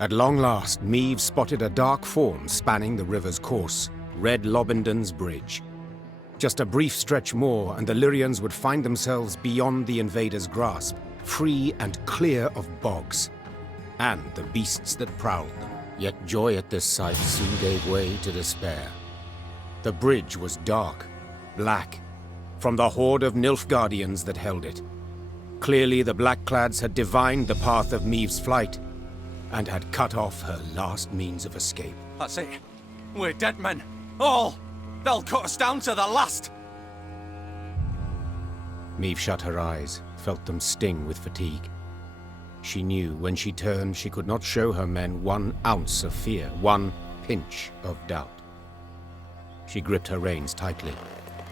At long last, Meve spotted a dark form spanning the river's course, Red Lobendon's bridge. Just a brief stretch more, and the Lyrians would find themselves beyond the invaders' grasp, free and clear of bogs, and the beasts that prowled them. Yet joy at this sight soon gave way to despair. The bridge was dark, black, from the horde of Nilfgaardians that held it. Clearly the Blackclads had divined the path of Meve's flight, and had cut off her last means of escape. That's it. We're dead men. All! They'll cut us down to the last! Meve shut her eyes, felt them sting with fatigue. She knew when she turned she could not show her men 1 ounce of fear, 1 pinch of doubt. She gripped her reins tightly.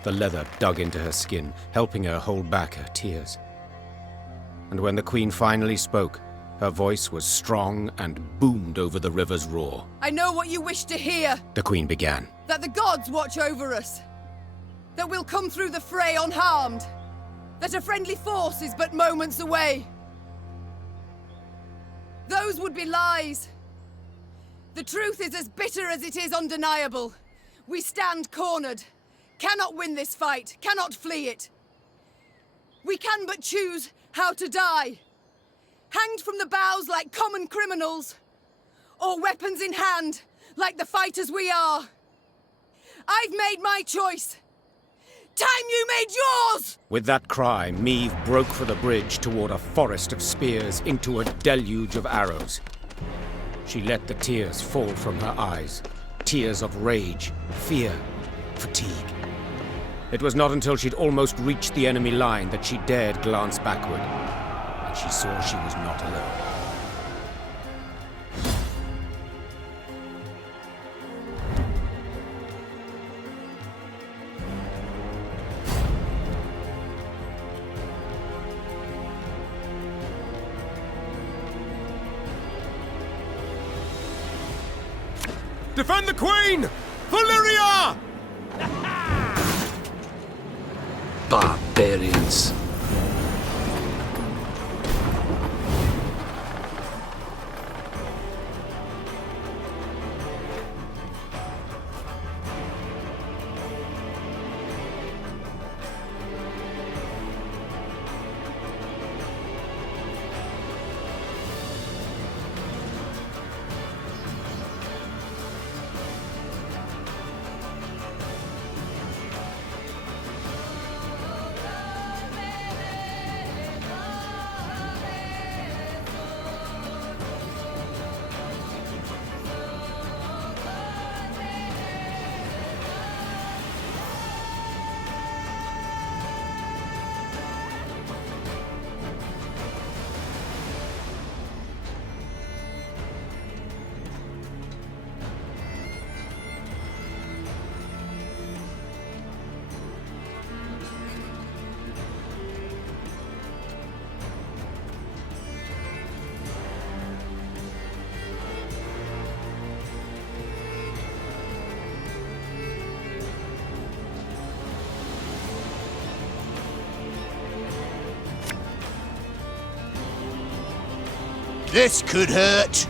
The leather dug into her skin, helping her hold back her tears. And when the Queen finally spoke, her voice was strong and boomed over the river's roar. I know what you wish to hear. The Queen began. That the gods watch over us. That we'll come through the fray unharmed. That a friendly force is but moments away. Those would be lies. The truth is as bitter as it is undeniable. We stand cornered. Cannot win this fight. Cannot flee it. We can but choose how to die. Hanged from the boughs like common criminals, or weapons in hand like the fighters we are. I've made my choice. Time you made yours! With that cry, Meve broke for the bridge toward a forest of spears into a deluge of arrows. She let the tears fall from her eyes. Tears of rage, fear, fatigue. It was not until she'd almost reached the enemy line that she dared glance backward. And she saw she was not alone. Defend the Queen! Valyria! Barbarians. This could hurt.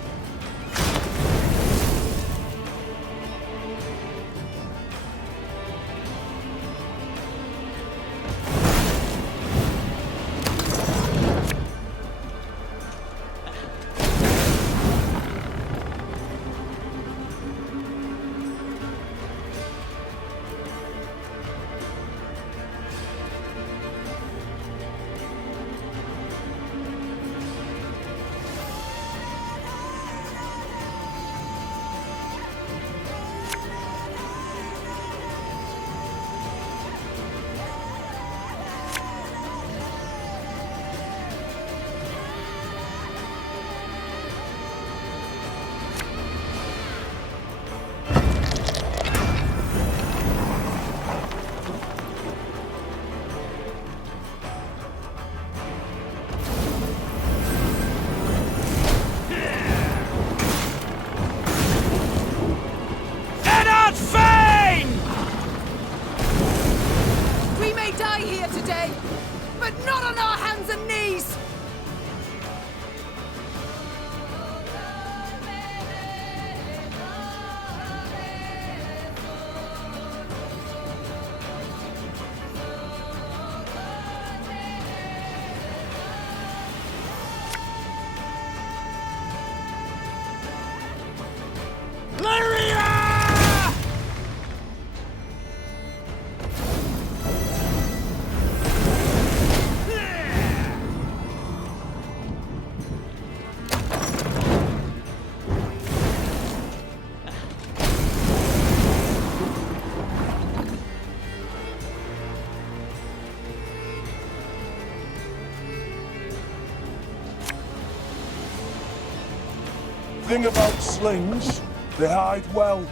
thing about slings, they hide well.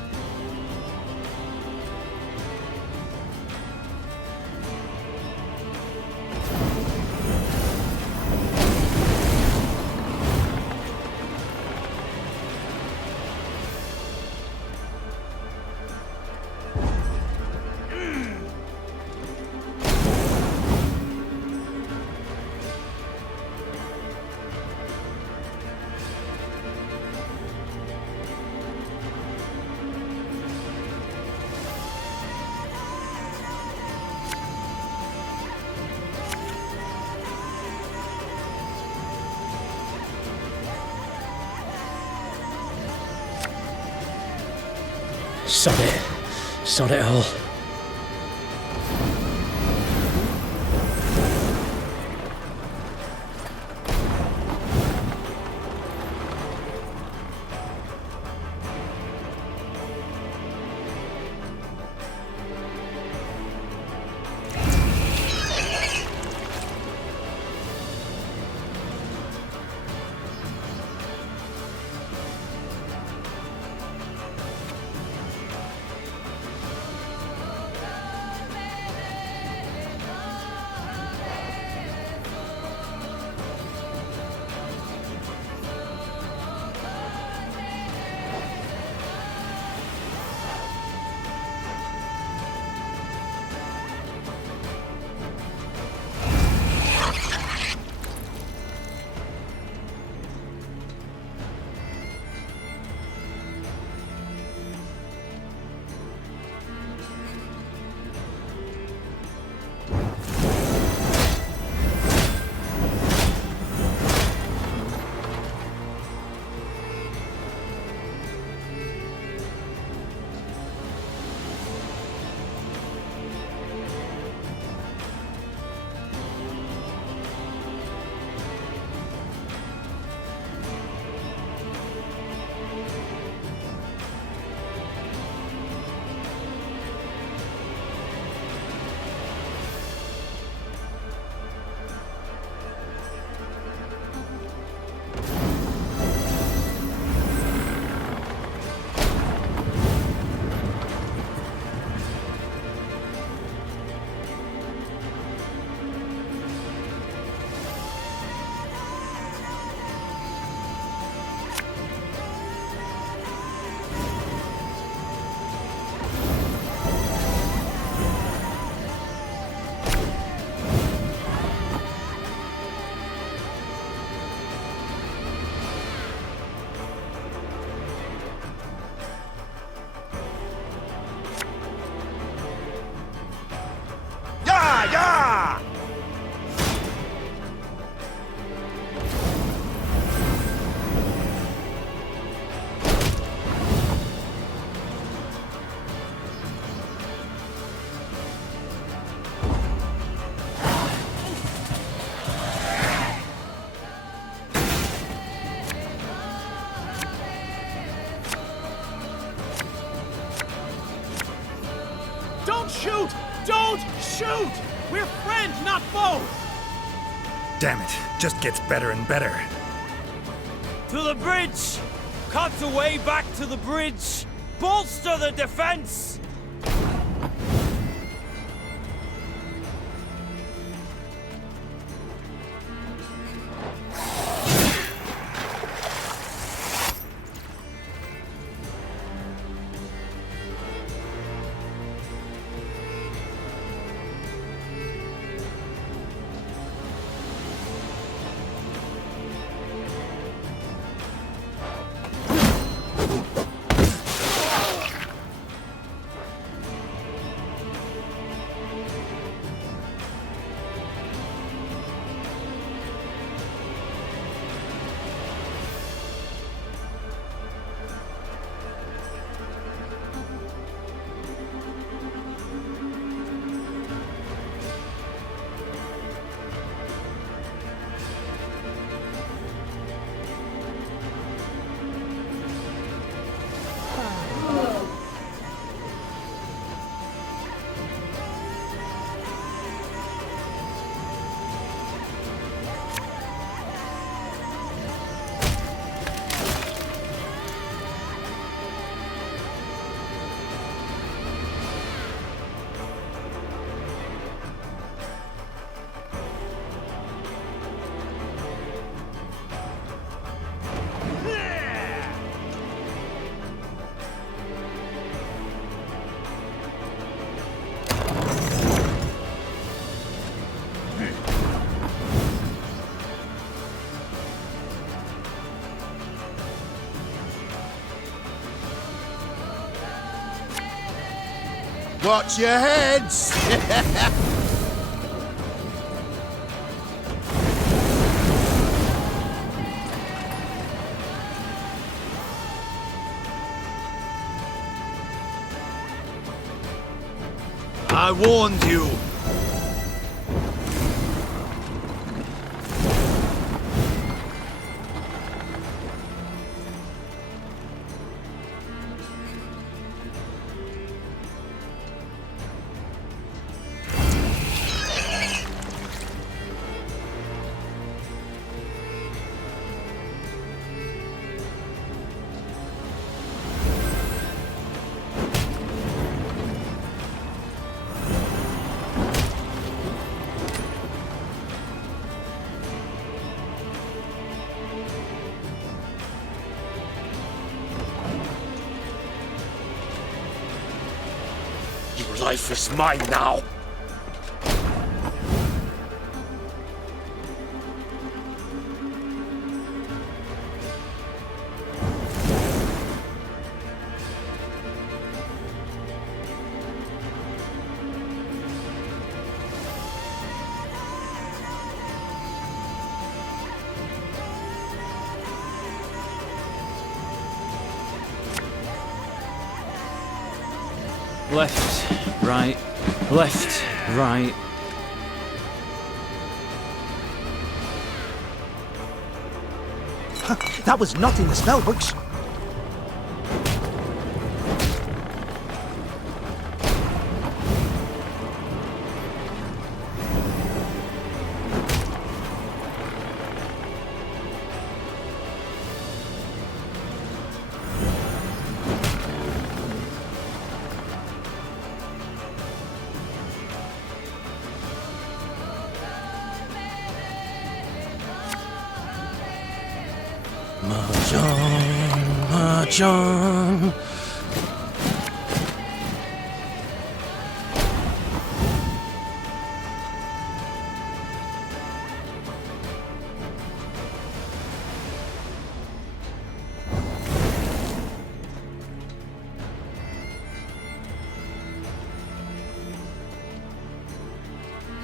Sod it all. Don't shoot! Don't shoot! We're friends, not foes! Damn it, just gets better and better. To the bridge! Cut the way back to the bridge! Bolster the defense! Watch your heads! I warned you! Your life is mine now! Left, right, left, right. That was not in the spellbooks. March on.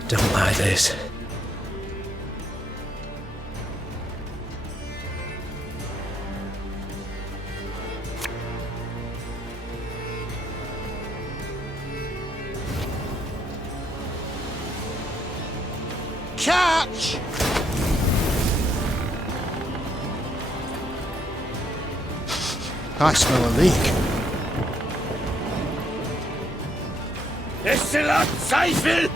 Don't like this. Catch! I smell a leak. Excellent Zweifel!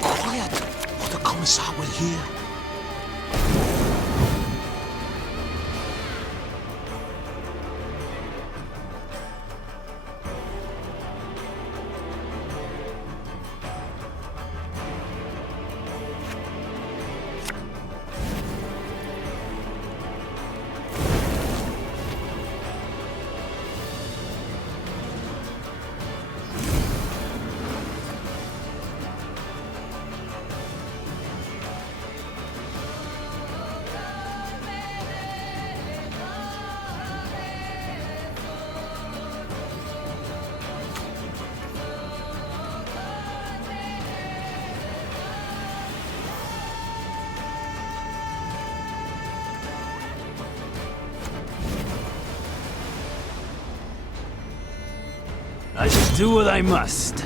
Quiet, or the commissar will hear. I just do what I must.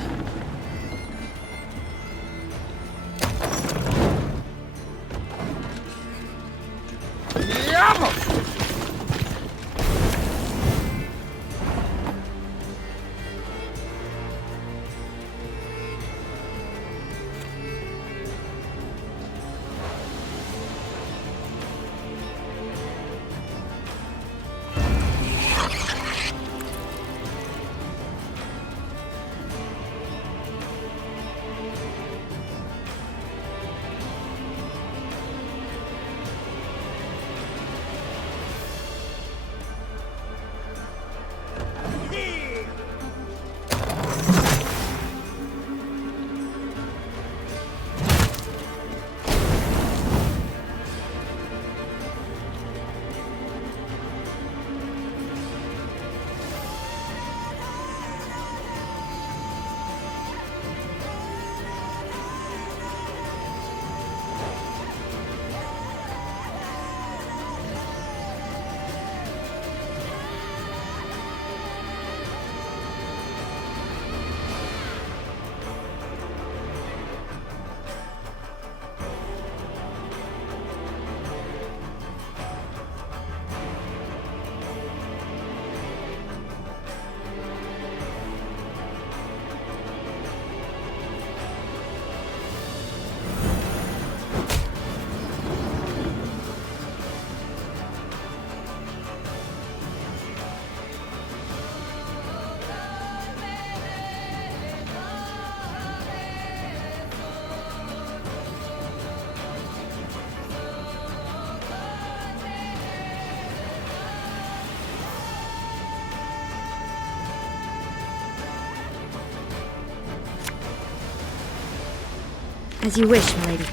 As you wish, milady.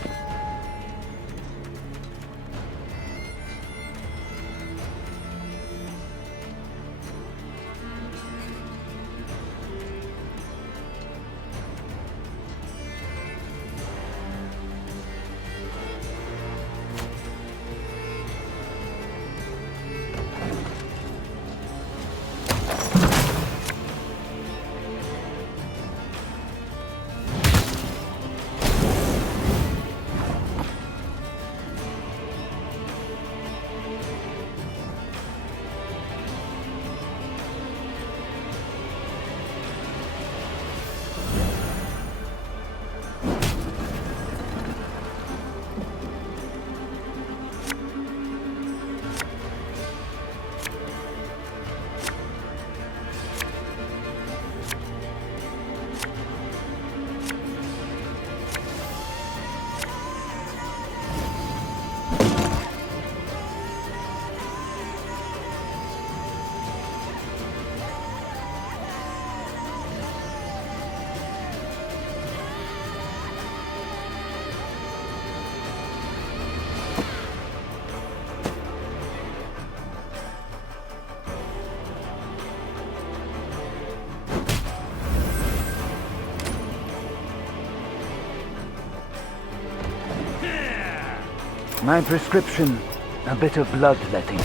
My prescription, a bit of bloodletting.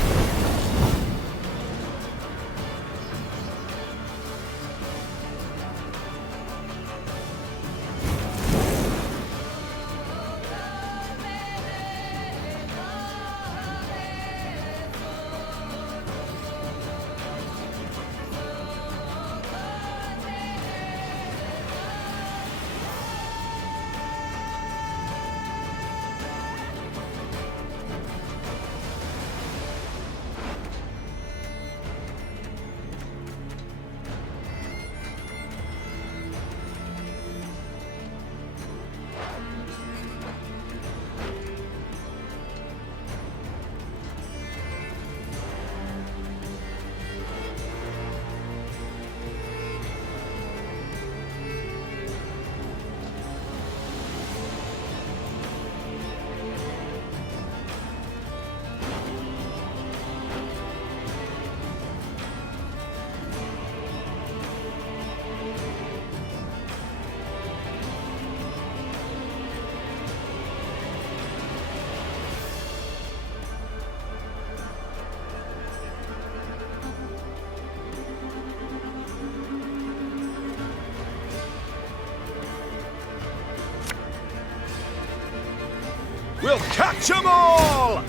We'll catch 'em all!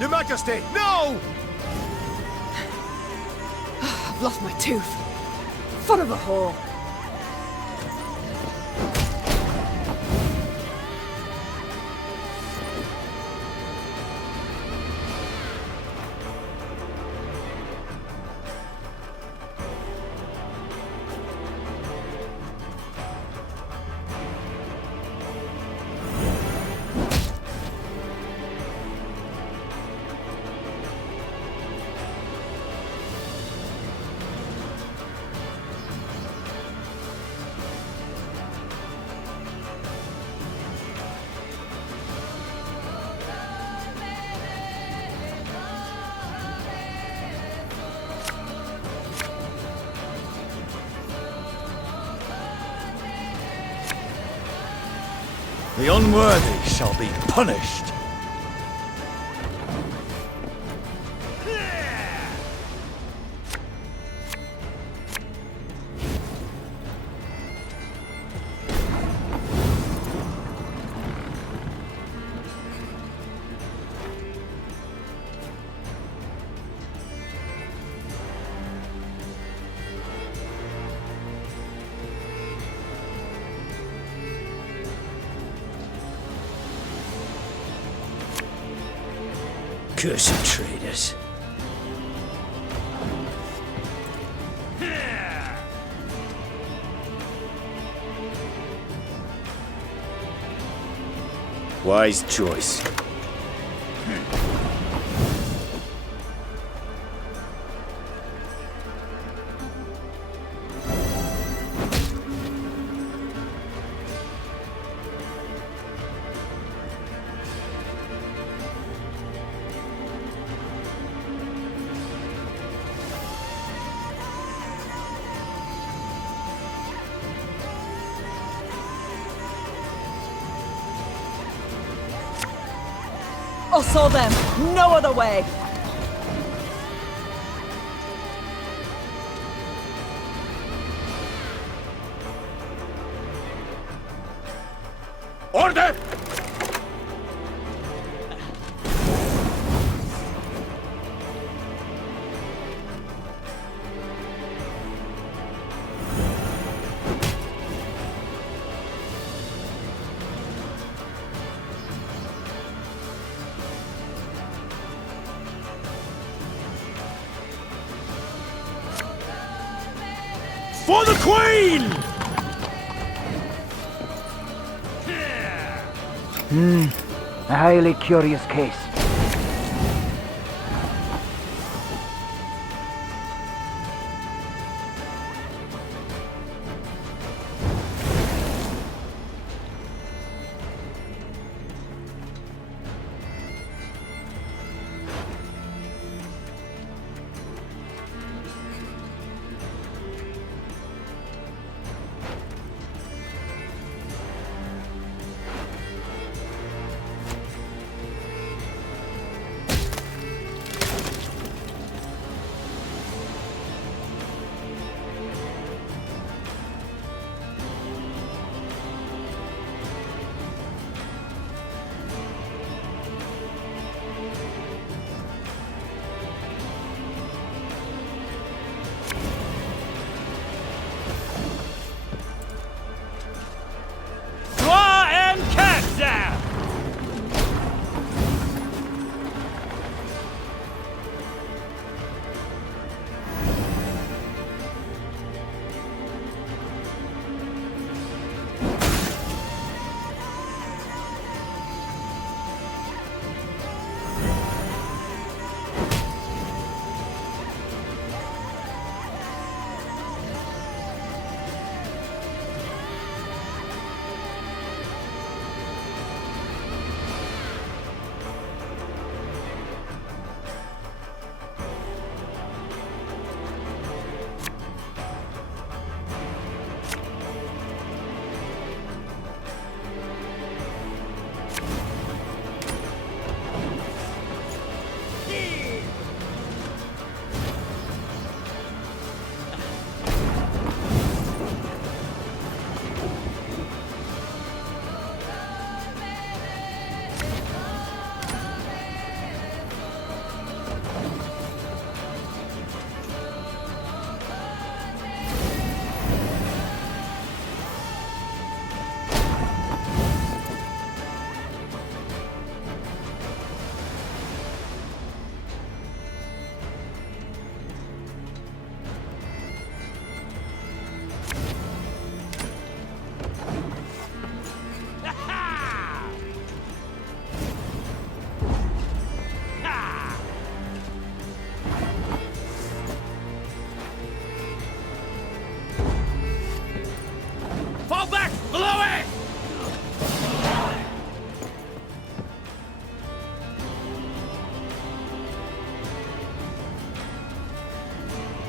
Your Majesty, no! I've lost my tooth. Son of a whore. The unworthy shall be punished. Cursed traitors. Wise choice. Us or them, no other way! Order! For the Queen! A highly curious case.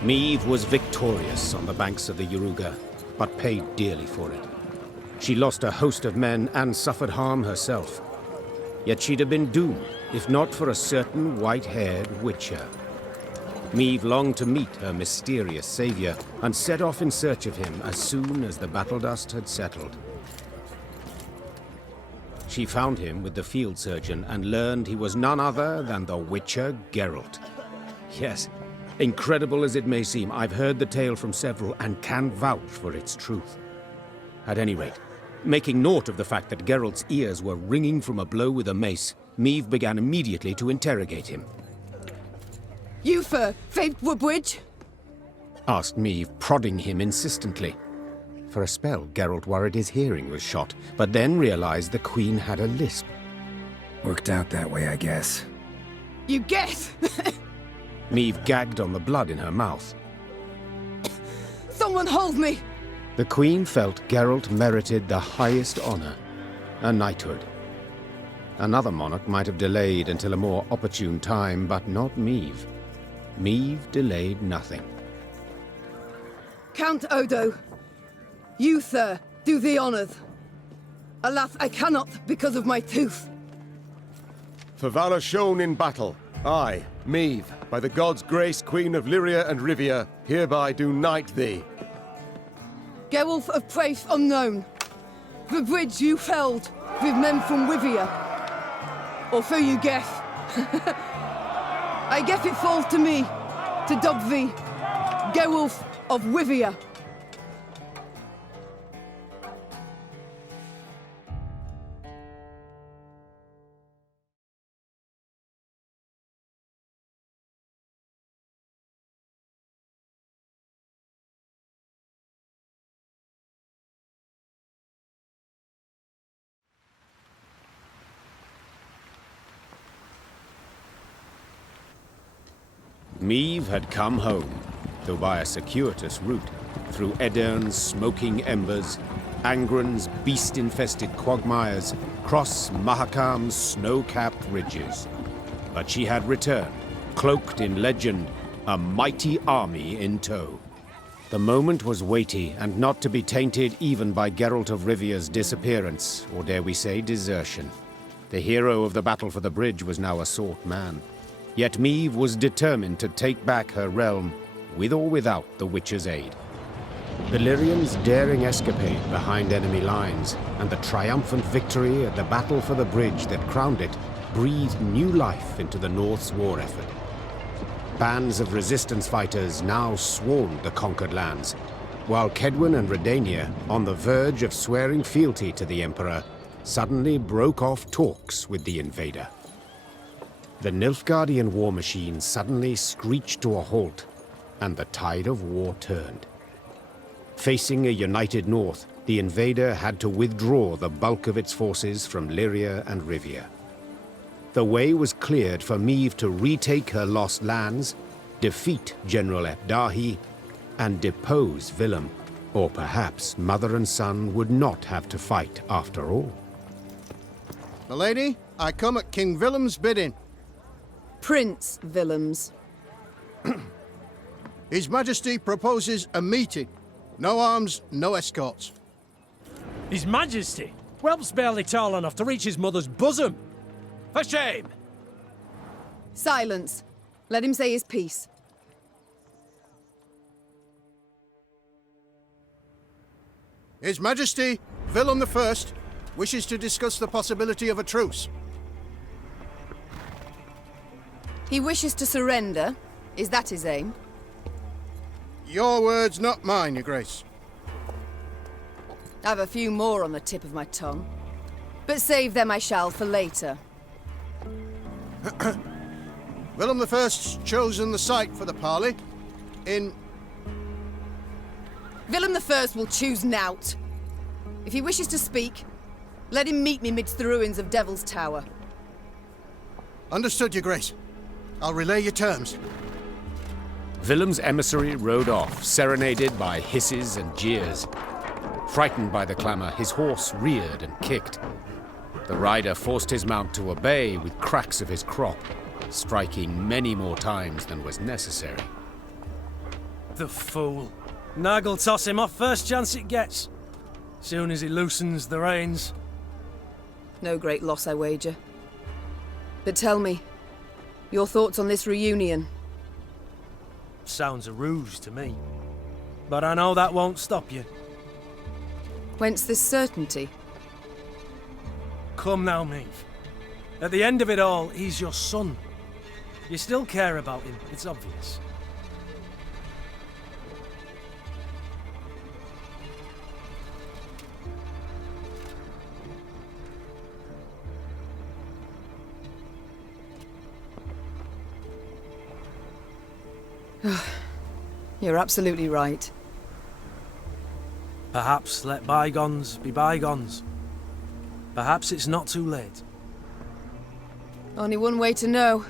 Meve was victorious on the banks of the Yaruga, but paid dearly for it. She lost a host of men and suffered harm herself. Yet she'd have been doomed, if not for a certain white-haired witcher. Meve longed to meet her mysterious savior, and set off in search of him as soon as the battle dust had settled. She found him with the field surgeon and learned he was none other than the witcher Geralt. Yes, incredible as it may seem, I've heard the tale from several and can vouch for its truth. At any rate, making naught of the fact that Geralt's ears were ringing from a blow with a mace, Meve began immediately to interrogate him. You for Faith Woodbridge? Asked Meve, prodding him insistently. For a spell, Geralt worried his hearing was shot, but then realized the Queen had a lisp. Worked out that way, I guess. You guess? Meve gagged on the blood in her mouth. Someone hold me! The Queen felt Geralt merited the highest honor, a knighthood. Another monarch might have delayed until a more opportune time, but not Meve. Meve delayed nothing. Count Odo, you, sir, do the honors. Alas, I cannot because of my tooth. For valor shown in battle, I, Meve, by the gods' grace, Queen of Lyria and Rivia, hereby do knight thee. Geralt of place unknown. The bridge you felled with men from Rivia. Or so you guess. I guess it falls to me to dub thee Geralt of Rivia. Meve had come home, though by a circuitous route, through Edern's smoking embers, Angren's beast-infested quagmires, cross Mahakam's snow-capped ridges. But she had returned, cloaked in legend, a mighty army in tow. The moment was weighty, and not to be tainted even by Geralt of Rivia's disappearance, or dare we say desertion. The hero of the battle for the bridge was now a sought man. Yet Meve was determined to take back her realm, with or without the Witcher's aid. The Lyrians' daring escapade behind enemy lines, and the triumphant victory at the battle for the bridge that crowned it, breathed new life into the North's war effort. Bands of resistance fighters now swarmed the conquered lands, while Kedwen and Redania, on the verge of swearing fealty to the Emperor, suddenly broke off talks with the invader. The Nilfgaardian war machine suddenly screeched to a halt, and the tide of war turned. Facing a united North, the invader had to withdraw the bulk of its forces from Lyria and Rivia. The way was cleared for Meve to retake her lost lands, defeat General Epdahi, and depose Willem. Or perhaps mother and son would not have to fight after all. Milady, I come at King Willem's bidding. Prince Willems. His Majesty proposes a meeting. No arms, no escorts. His Majesty? Whelp's barely tall enough to reach his mother's bosom. For shame! Silence. Let him say his piece. His Majesty, Willem I, wishes to discuss the possibility of a truce. He wishes to surrender. Is that his aim? Your words, not mine, Your Grace. I've a few more on the tip of my tongue. But save them I shall for later. Willem I's chosen the site for the parley in... Willem I will choose nought. If he wishes to speak, let him meet me midst the ruins of Devil's Tower. Understood, Your Grace. I'll relay your terms. Willem's emissary rode off, serenaded by hisses and jeers. Frightened by the clamor, his horse reared and kicked. The rider forced his mount to obey with cracks of his crop, striking many more times than was necessary. The fool. Nag'll toss him off first chance it gets. Soon as he loosens the reins. No great loss, I wager. But tell me, your thoughts on this reunion? Sounds a ruse to me. But I know that won't stop you. Whence this certainty? Come now, Meve. At the end of it all, he's your son. You still care about him, it's obvious. You're absolutely right. Perhaps let bygones be bygones. Perhaps it's not too late. Only one way to know.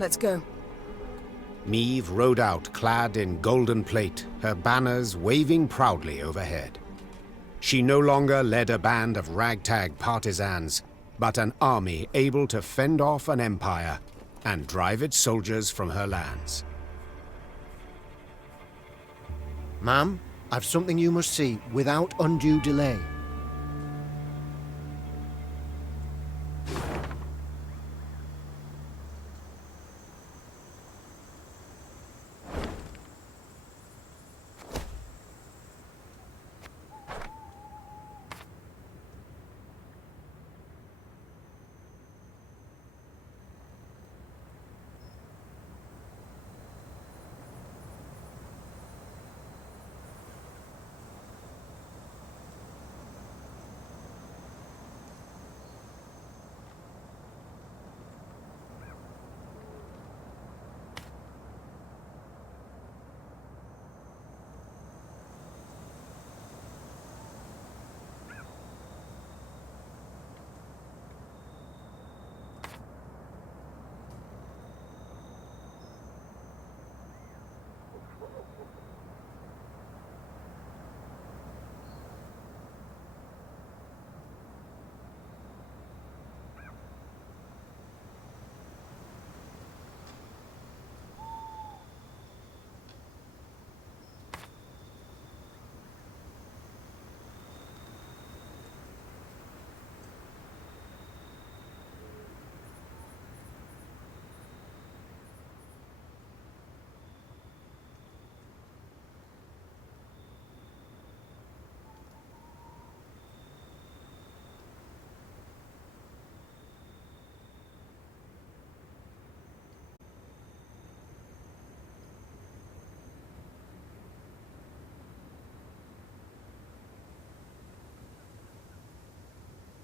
Let's go. Meve rode out clad in golden plate, her banners waving proudly overhead. She no longer led a band of ragtag partisans, but an army able to fend off an empire and drive its soldiers from her lands. Ma'am, I've something you must see without undue delay.